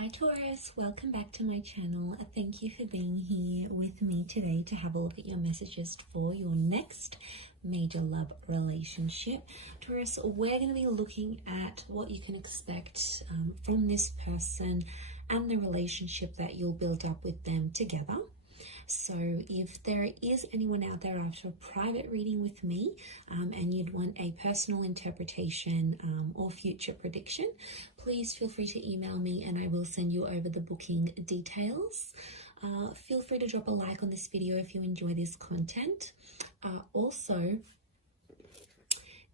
Hi Taurus, welcome back to my channel. Thank you for being here with me today to have a look at your messages for your next major love relationship. Taurus, we're going to be looking at what you can expect from this person and the relationship that you'll build up with them together. So if there is anyone out there after a private reading with me and you'd want a personal interpretation or future prediction, please feel free to email me and I will send you over the booking details. Feel free to drop a like on this video if you enjoy this content. Also,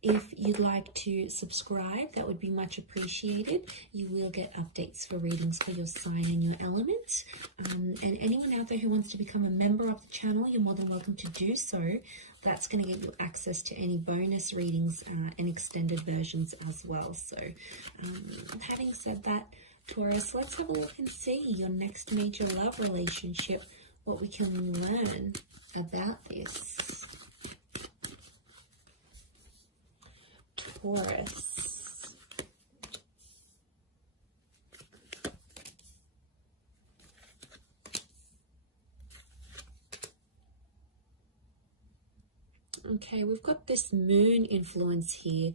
if you'd like to subscribe, that would be much appreciated. You will get updates for readings for your sign and your element. And anyone out there who wants to become a member of the channel, you're more than welcome to do so. That's going to get you access to any bonus readings and extended versions as well. So having said that, Taurus, let's have a look and see your next major love relationship, what we can learn about this. Taurus. Okay, we've got this moon influence here.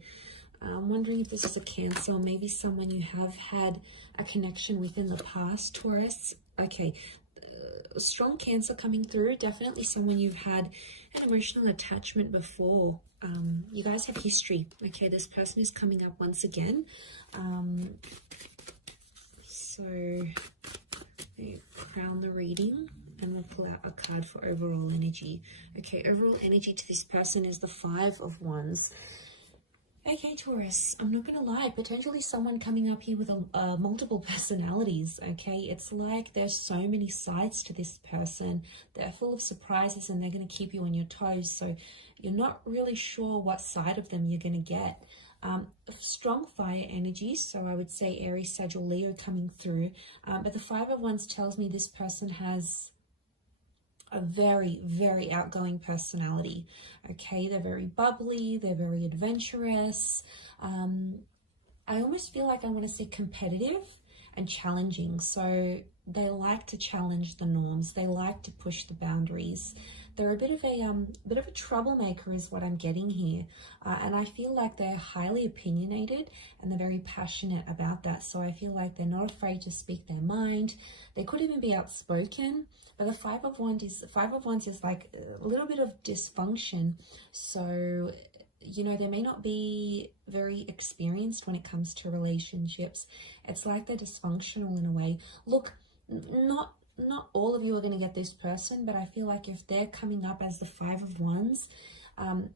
I'm wondering if this is a Cancer, or maybe someone you have had a connection with in the past, Taurus. Okay, strong Cancer coming through. Definitely someone you've had an emotional attachment before. You guys have history. Okay, this person is coming up once again. So crown the reading and we'll pull out a card for overall energy. Okay, overall energy to this person is the Five of Wands. Okay, Taurus, I'm not going to lie, potentially someone coming up here with multiple personalities, okay? It's like there's so many sides to this person. They're full of surprises and they're going to keep you on your toes. So you're not really sure what side of them you're going to get. Strong fire energy, so I would say Aries, Sagittarius, Leo coming through. But the Five of Wands tells me this person has a very, very outgoing personality. Okay, they're very bubbly, they're very adventurous. I almost feel like I want to say competitive and challenging. So they like to challenge the norms. They like to push the boundaries. They're a bit of a troublemaker is what I'm getting here. And I feel like they're highly opinionated and they're very passionate about that. So I feel like they're not afraid to speak their mind. They could even be outspoken. But the Five of Wands is like a little bit of dysfunction. So, you know, they may not be very experienced when it comes to relationships. It's like they're dysfunctional in a way. Look, not all of you are going to get this person, but I feel like if they're coming up as the Five of Wands,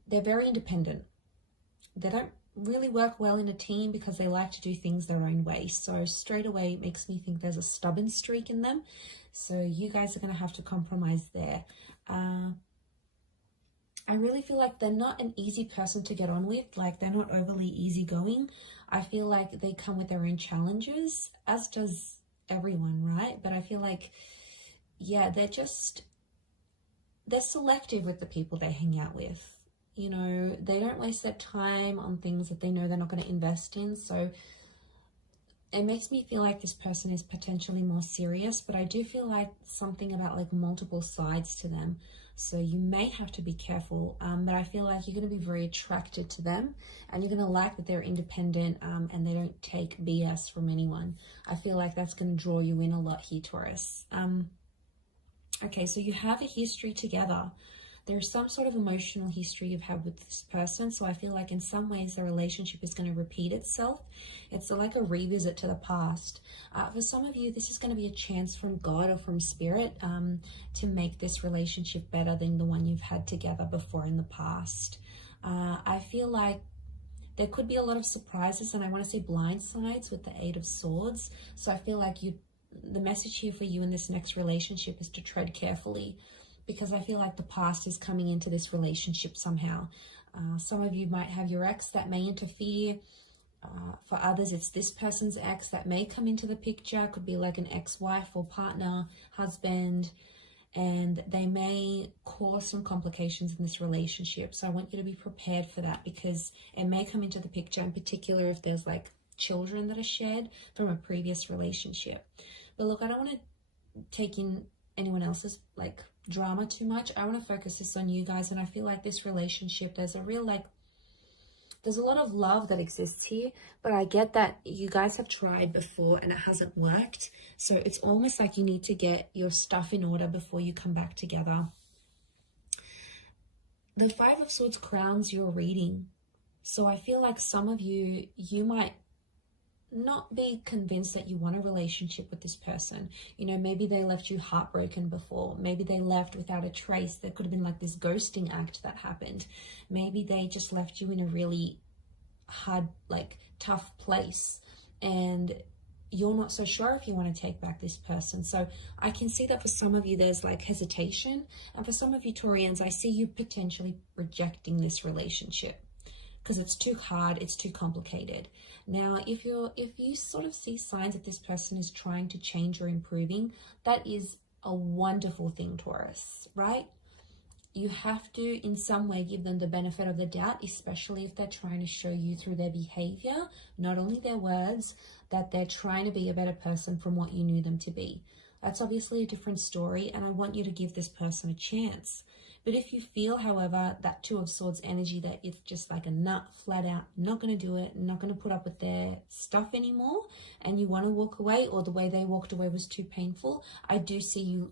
they're very independent. They don't really work well in a team because they like to do things their own way. So straight away, it makes me think there's a stubborn streak in them. So you guys are going to have to compromise there. I really feel like they're not an easy person to get on with. Like, they're not overly easygoing. I feel like they come with their own challenges, as does everyone, right? But I feel like, yeah, they're selective with the people they hang out with. You know, they don't waste their time on things that they know they're not going to invest in. So it makes me feel like this person is potentially more serious, but I do feel like something about like multiple sides to them. So you may have to be careful, but I feel like you're going to be very attracted to them and you're going to like that they're independent and they don't take BS from anyone. I feel like that's going to draw you in a lot here, Taurus. Okay, so you have a history together. There's some sort of emotional history you've had with this person. So I feel like in some ways the relationship is going to repeat itself. It's like a revisit to the past. For some of you, this is going to be a chance from God or from Spirit to make this relationship better than the one you've had together before in the past. I feel like there could be a lot of surprises, and I want to say blind sides with the Eight of Swords. So I feel like the message here for you in this next relationship is to tread carefully, because I feel like the past is coming into this relationship somehow. Some of you might have your ex that may interfere. For others, it's this person's ex that may come into the picture. Could be like an ex-wife or partner, husband, and they may cause some complications in this relationship. So I want you to be prepared for that, because it may come into the picture, in particular if there's like children that are shared from a previous relationship. But look, I don't want to take in anyone else's like drama too much. I want to focus this on you guys, and I feel like this relationship, there's a real like, there's a lot of love that exists here, but I get that you guys have tried before and it hasn't worked. So it's almost like you need to get your stuff in order before you come back together. The Five of Swords crowns your reading. So I feel like some of you, you might not be convinced that you want a relationship with this person. You know, maybe they left you heartbroken before. Maybe they left without a trace. There could have been like this ghosting act that happened. Maybe they just left you in a really hard, like tough place, and you're not so sure if you want to take back this person. So I can see that for some of you there's like hesitation, and for some of you Taurians, I see you potentially rejecting this relationship because it's too hard, it's too complicated. Now, if you sort of see signs that this person is trying to change or improving, that is a wonderful thing, Taurus, right? You have to in some way give them the benefit of the doubt, especially if they're trying to show you through their behavior, not only their words, that they're trying to be a better person from what you knew them to be. That's obviously a different story, and I want you to give this person a chance. But if you feel, however, that Two of Swords energy, that it's just like a nut, flat out, not going to do it, not going to put up with their stuff anymore, and you want to walk away, or the way they walked away was too painful, I do see you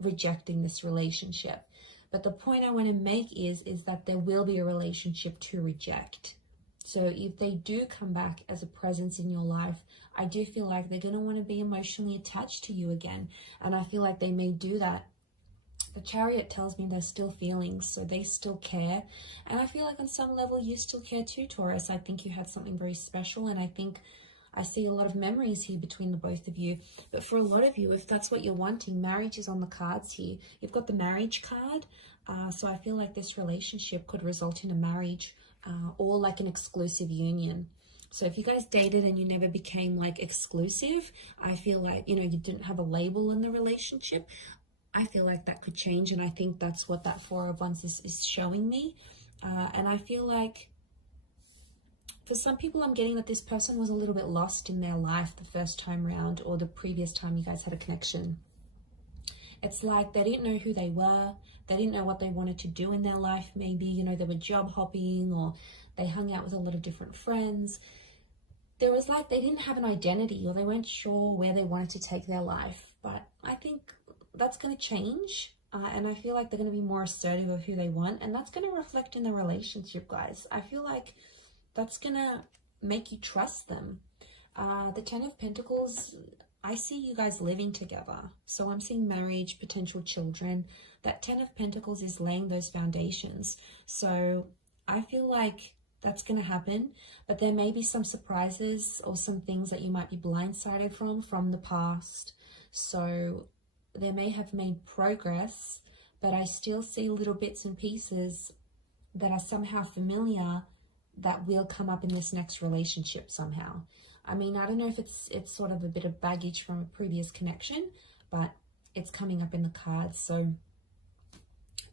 rejecting this relationship. But the point I want to make is that there will be a relationship to reject. So if they do come back as a presence in your life, I do feel like they're going to want to be emotionally attached to you again. And I feel like they may do that. The Chariot tells me there's still feelings, so they still care. And I feel like on some level you still care too, Taurus. I think you had something very special, and I think I see a lot of memories here between the both of you. But for a lot of you, if that's what you're wanting, marriage is on the cards here. You've got the marriage card. So I feel like this relationship could result in a marriage or like an exclusive union. So if you guys dated and you never became like exclusive, I feel like, you know, you didn't have a label in the relationship, I feel like that could change. And I think that's what that Four of Wands is showing me. And I feel like for some people, I'm getting that this person was a little bit lost in their life the first time round, or the previous time you guys had a connection. It's like they didn't know who they were. They didn't know what they wanted to do in their life. Maybe, you know, they were job hopping, or they hung out with a lot of different friends. There was like, they didn't have an identity, or they weren't sure where they wanted to take their life. But I think that's going to change. And I feel like they're going to be more assertive of who they want. And that's going to reflect in the relationship, guys. I feel like that's going to make you trust them. The Ten of Pentacles, I see you guys living together. So I'm seeing marriage, potential children. That Ten of Pentacles is laying those foundations. So I feel like that's going to happen. But there may be some surprises or some things that you might be blindsided from the past. So they may have made progress, but I still see little bits and pieces that are somehow familiar that will come up in this next relationship somehow. I mean, I don't know if it's sort of a bit of baggage from a previous connection, but it's coming up in the cards. So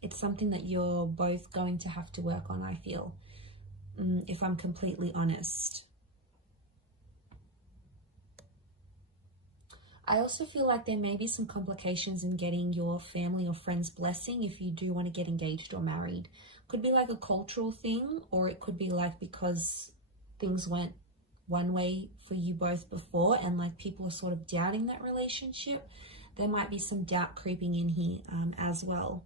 it's something that you're both going to have to work on, I feel, if I'm completely honest. I also feel like there may be some complications in getting your family or friends' blessing if you do want to get engaged or married. Could be like a cultural thing, or it could be like because things went one way for you both before and like people are sort of doubting that relationship. There might be some doubt creeping in here as well.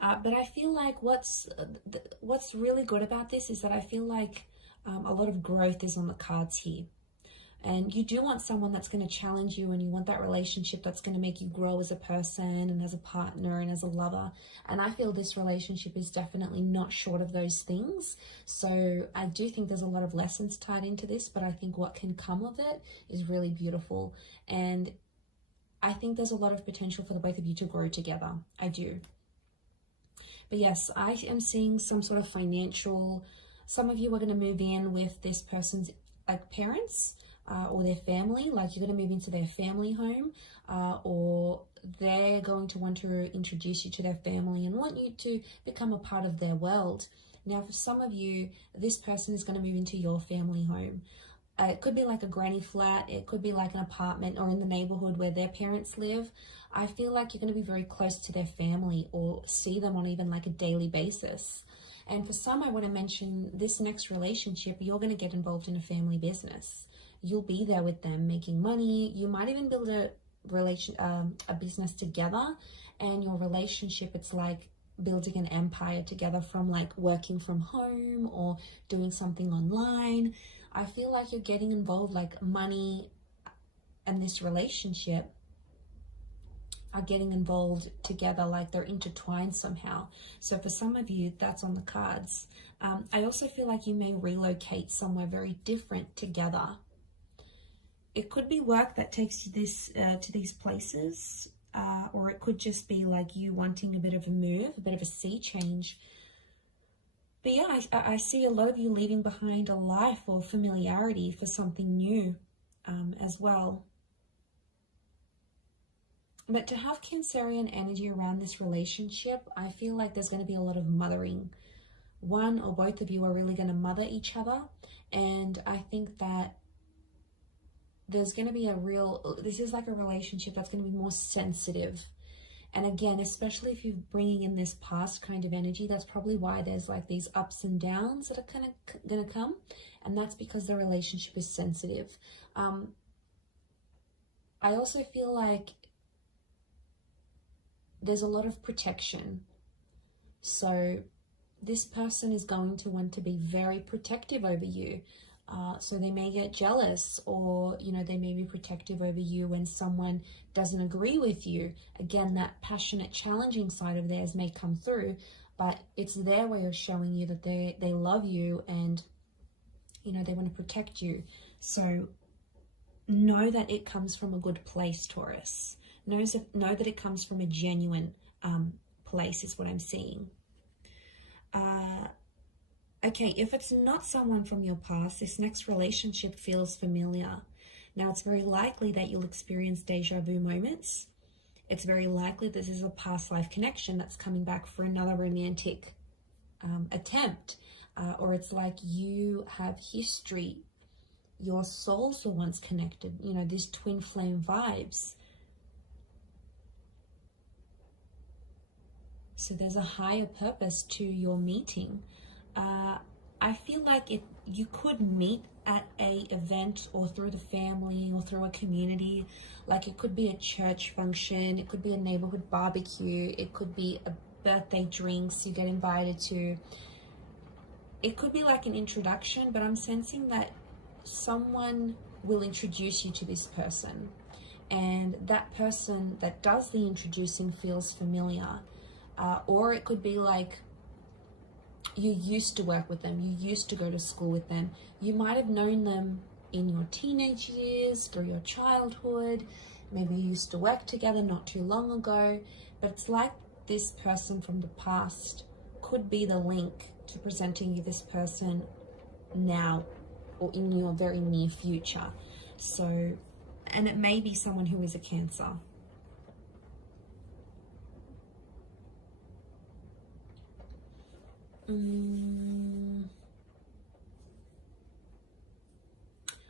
But I feel like what's really good about this is that I feel like a lot of growth is on the cards here. And you do want someone that's going to challenge you, and you want that relationship that's going to make you grow as a person and as a partner and as a lover. And I feel this relationship is definitely not short of those things. So I do think there's a lot of lessons tied into this, but I think what can come of it is really beautiful. And I think there's a lot of potential for the both of you to grow together. I do. But yes, I am seeing some sort of financial, some of you are going to move in with this person's like parents, or their family, like you're going to move into their family home, or they're going to want to introduce you to their family and want you to become a part of their world. Now, for some of you, this person is going to move into your family home. It could be like a granny flat, it could be like an apartment or in the neighborhood where their parents live. I feel like you're going to be very close to their family or see them on even like a daily basis. And for some, I want to mention this next relationship, you're going to get involved in a family business. You'll be there with them making money. You might even build a business together, and your relationship, it's like building an empire together from like working from home or doing something online. I feel like you're getting involved, like money and this relationship are getting involved together, like they're intertwined somehow. So for some of you, that's on the cards. I also feel like you may relocate somewhere very different together. It could be work that takes you to these places, or it could just be like you wanting a bit of a move, a bit of a sea change. But yeah, I see a lot of you leaving behind a life or familiarity for something new as well. But to have Cancerian energy around this relationship, I feel like there's going to be a lot of mothering. One or both of you are really going to mother each other. And I think that there's going to be this is like a relationship that's going to be more sensitive. And again, especially if you're bringing in this past kind of energy, that's probably why there's like these ups and downs that are kind of going to come. And that's because the relationship is sensitive. I also feel like there's a lot of protection. So this person is going to want to be very protective over you. So they may get jealous, or, you know, they may be protective over you when someone doesn't agree with you. Again, that passionate, challenging side of theirs may come through, but it's their way of showing you that they love you and, you know, they want to protect you. So know that it comes from a good place, Taurus. Know that it comes from a genuine place is what I'm seeing. Okay, if it's not someone from your past, this next relationship feels familiar. Now, it's very likely that you'll experience deja vu moments. It's very likely this is a past life connection that's coming back for another romantic attempt. Or it's like you have history. Your souls were once connected, you know, these twin flame vibes. So there's a higher purpose to your meeting. I feel like you could meet at a event or through the family or through a community. Like it could be a church function, it could be a neighborhood barbecue, it could be a birthday drinks you get invited to. It could be like an introduction, but I'm sensing that someone will introduce you to this person, and that person that does the introducing feels familiar. Or it could be like you used to work with them, you used to go to school with them, you might have known them in your teenage years, through your childhood, maybe you used to work together not too long ago, but it's like this person from the past could be the link to presenting you this person now or in your very near future. So, and it may be someone who is a Cancer.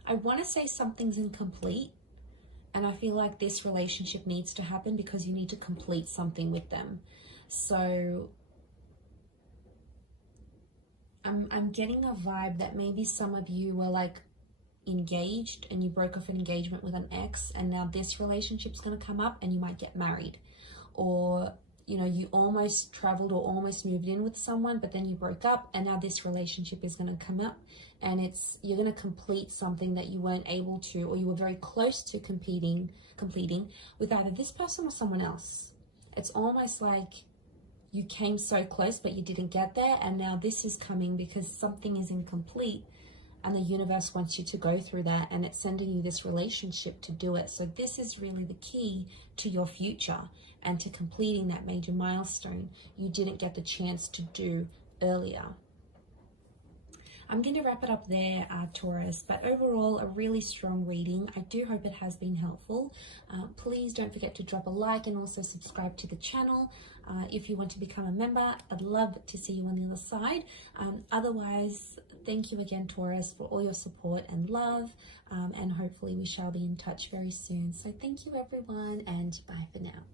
I want to say something's incomplete, and I feel like this relationship needs to happen because you need to complete something with them. So I'm getting a vibe that maybe some of you were like engaged and you broke off an engagement with an ex, and now this relationship's going to come up and you might get married. Or, you know, you almost traveled or almost moved in with someone, but then you broke up, and now this relationship is going to come up, and you're going to complete something that you weren't able to, or you were very close to completing with either this person or someone else. It's almost like you came so close, but you didn't get there, and now this is coming because something is incomplete, and the universe wants you to go through that, and it's sending you this relationship to do it. So this is really the key to your future and to completing that major milestone you didn't get the chance to do earlier. I'm going to wrap it up there, Taurus, but overall a really strong reading. I do hope it has been helpful. Please don't forget to drop a like and also subscribe to the channel. If you want to become a member, I'd love to see you on the other side. Otherwise, thank you again, Taurus, for all your support and love, and hopefully we shall be in touch very soon. So thank you everyone, and bye for now.